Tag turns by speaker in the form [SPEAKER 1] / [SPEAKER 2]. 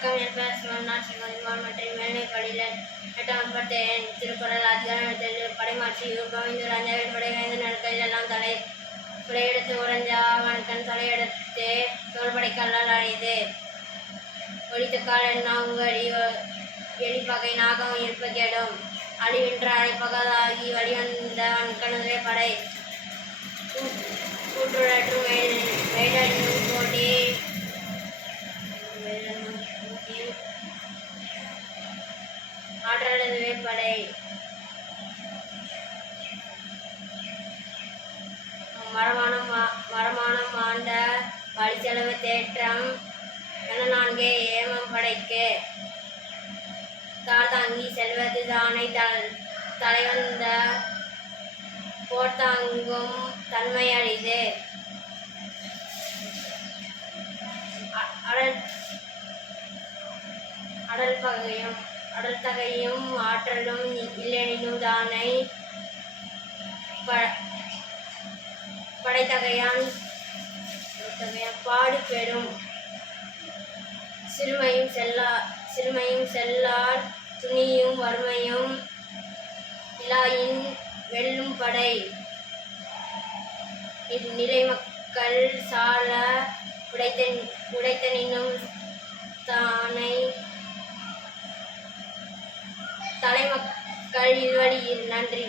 [SPEAKER 1] வணக்கம் என் பேர் சிவநாத் சிவகுமார் மற்றும் மேல்நிலைப்பள்ளியில் எட்டாம் பட்டேன் திருக்குறள் அதிகாரத்தில் படைமாற்றி கோவிந்தர் அஞ்சாவில் படைவேந்த நடுக்கையில் எல்லாம் தலை புலையெடுத்து உறைஞ்ச ஆவணக்கன் தலையெடுத்து தோள்படை கல்லால் அழிது ஒழித்த கால் என்ன உங்கடி எலிப்பகை நாகம் இருப்ப கேடும் அழிவின்ற அழைப்பகதாகி வழிவந்தவன் வன்கணதிலே படை. ஆற்றலதுவே படை மரமானம் மா- மரமானம் ஆண்ட வழிச்செலவு தேற்றம் என நான்கே ஏமம் படைக்கு. தாழ்தாங்கி செல்வது தானை தல் தலைவந்த போர்த்தாங்கும் தன்மை அழிது. அடல் அடல் பகையும் அடல் ஆற்றலும் இல்லெனினும் தானை ப- படைத்தகையான் பாடு பெறும். சிறுமையும் செல்லா சிறுமையும் செல்லார் துணியும் வறுமையும் இலாயின் வெல்லும் படை. இந்நிலை மக்கள் சால உடைத்த உடைத்த நின்னும் தானை தலைமக்கள் இல்வழியில் நன்றி.